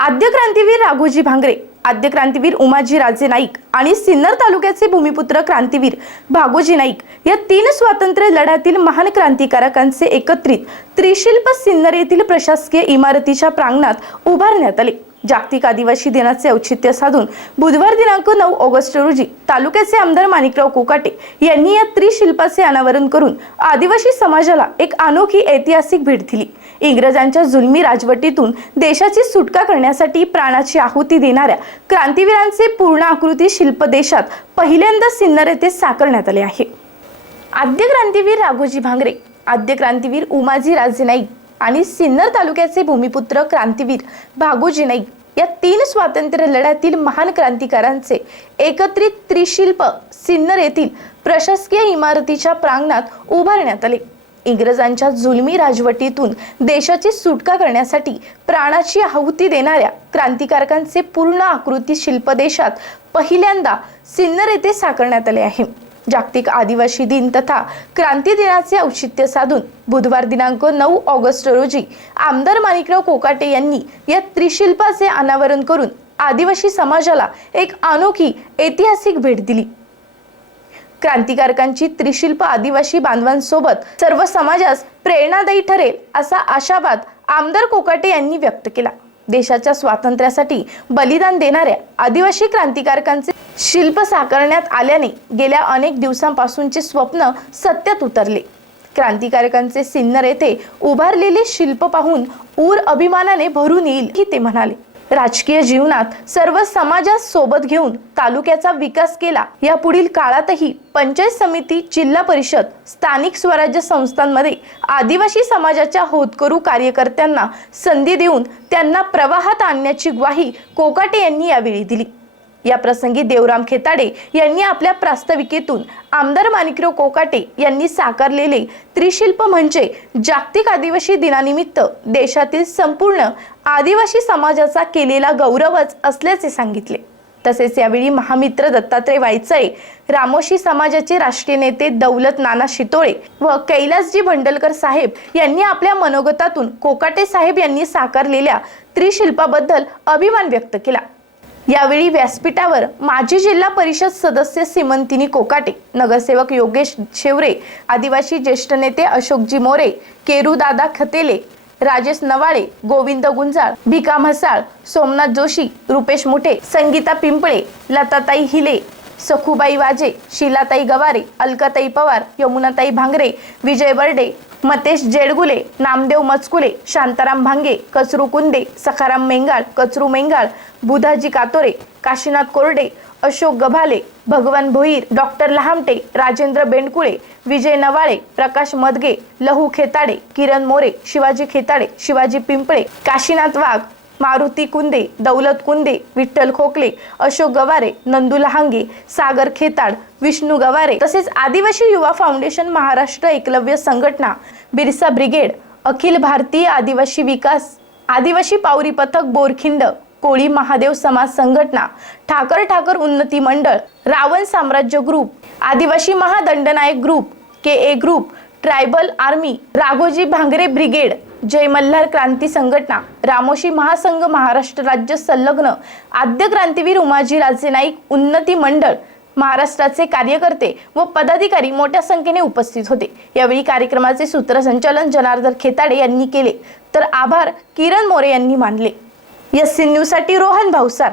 आद्य क्रांतीवीर राघोजी भांगरे आद्य क्रांतीवीर उमाजी राजे नाईक आणि सिन्नर तालुक्याचे भूमिपुत्र क्रांतीवीर भागोजी नाईक या तीन स्वातंत्र्य लढ्यातील महान क्रांतिकारकांचे एकत्रित त्रिशिल्प सिन्नर येथील प्रशासकीय इमारतीच्या प्रांगणात उभारण्यात आले. जागतिक आदिवासी दिनाचे औचित्य साधून बुधवार दिनांक नऊ ऑगस्ट रोजी तालुक्याचे आमदार माणिकराव कोकाटे यांनी या त्रिशिल्पाचे अनावरण करून आदिवासी समाजाला एक अनोखी ऐतिहासिक भेट दिली. इंग्रजांच्या जुलमी राजवटीतून देशाची सुटका करण्यासाठी प्राणाची आहुती देणाऱ्या क्रांतीवीरांचे पूर्ण आकृती शिल्प देशात पहिल्यांदा सिन्नर येथे साकारण्यात आले आहे. आद्य क्रांतीवीर राघोजी भांगरे आद्य क्रांतीवीर उमाजी राजे नाईक आणि सिन्नर तालुक्याचे भूमिपुत्र क्रांतीवीर भागोजी नाईक या तीन स्वातंत्र्य लढ्यातील महान क्रांतिकारांचे एकत्रित त्रिशिल्प सिन्नर येथील प्रशासकीय इमारतीच्या प्रांगणात उभारण्यात आले. इंग्रजांच्या जुलमी राजवटीतून देशाची सुटका करण्यासाठी प्राणाची आहुती देणाऱ्या क्रांतिकारकांचे पूर्ण आकृती शिल्प देशात पहिल्यांदा सिन्नर येथे साकारण्यात आले आहे. जागतिक आदिवासी दिन तथा क्रांती दिनाचे औचित्य साधून बुधवार दिनांक नऊ ऑगस्ट रोजी आमदार माणिकराव कोकाटे यांनी या त्रिशिल्पाचे अनावरण करून आदिवासी समाजाला एक अनोखी ऐतिहासिक भेट दिली. क्रांतिकारकांची त्रिशिल्प आदिवासी बांधवांसोबत सर्व समाजास प्रेरणादायी ठरेल असा आशावाद आमदार कोकाटे यांनी व्यक्त केला. देशाच्या स्वातंत्र्यासाठी बलिदान देणाऱ्या आदिवासी क्रांतिकारकांचे शिल्प साकारण्यात आल्याने गेल्या अनेक दिवसांपासूनचे स्वप्न सत्यात उतरले. क्रांतिकारकांचे सिन्नर येथे उभारलेले शिल्प पाहून ऊर अभिमानाने भरून येईल ही ते म्हणाले. राजकीय जीवनात सर्व समाजासोबत घेऊन तालुक्याचा विकास केला. या पुढील काळातही पंचायत समिती जिल्हा परिषद स्थानिक स्वराज्य संस्थांमध्ये आदिवासी समाजाच्या होतकरू कार्यकर्त्यांना संधी देऊन त्यांना प्रवाहात आणण्याची ग्वाही कोकाटे यांनी यावेळी दिली. या प्रसंगी देवराम खेताडे यांनी आपल्या प्रास्ताविकेतून आमदार माणिकराव कोकाटे यांनी साकारलेले त्रिशिल्प म्हणजे जागतिक आदिवासी दिनानिमित्त देशातील संपूर्ण आदिवासी समाजाचा केलेला गौरवच असल्याचे सांगितले. तसेच यावेळी महामित्र दत्तात्रय वायचळे रामोशी समाजाचे राष्ट्रीय नेते दौलत नाना शितोळे व कैलासजी भंडलकर साहेब यांनी आपल्या मनोगतातून कोकाटे साहेब यांनी साकारलेल्या त्रिशिल्पाबद्दल अभिमान व्यक्त केला. यावेळी व्यासपीठावर माजी जिल्हा परिषद सदस्य सिमंतिनी कोकाटे नगरसेवक योगेश शेवरे आदिवासी ज्येष्ठ नेते अशोकजी मोरे केरूदादा खतेले राजेश नवाळे गोविंद गुंजाळ भिका म्हसाळ सोमनाथ जोशी रुपेश मुठे संगीता पिंपळे लताताई हिले सखुबाई वाजे शिलाताई गवारे अलकाताई पवार यमुनाताई भांगरे विजय बर्डे मतेश जेडगुले नामदेव मचकुले शांताराम भांगे कचरू कुंदे सखाराम मेंगाळ कचरू मेंगाळ बुधाजी कातोरे काशीनाथ कोरडे अशोक गभाले भगवान भोईर डॉक्टर लहामटे राजेंद्र बेंडकुळे विजय नवाळे प्रकाश मदगे लहू खेताडे किरण मोरे शिवाजी खेताडे शिवाजी पिंपळे काशीनाथ वाघ मारुती कुंदे दौलत कुंदे विठ्ठल खोकले अशोक गवारे नंदू लहांगे सागर खेताड विष्णू गवारे तसेच आदिवासी युवा फाउंडेशन महाराष्ट्र एकलव्य संघटना बिरसा ब्रिगेड अखिल भारतीय आदिवासी विकास आदिवासी पावरी पथक बोरखिंड कोळी महादेव समाज संघटना ठाकर ठाकर उन्नती मंडळ Ravan Samrajya group Adivasi Mahadandnayak group K A group tribal army Raghoji Bhangre brigade Jai Malhar Kranti Sanghatana Ramoshi Mahasangh Maharashtra राज्य संलग्न आद्य क्रांतीवीर उमाजी राजे नाईक उन्नती मंडळ महाराष्ट्राचे कार्यकर्ते व पदाधिकारी मोठ्या संख्येने उपस्थित होते. यावेळी कार्यक्रमाचे सूत्रसंचालन जनार्दन खेताडे यांनी केले. तर आभार किरण मोरे यांनी मानले. एस सी न्यूजसाठी रोहन भाऊसार.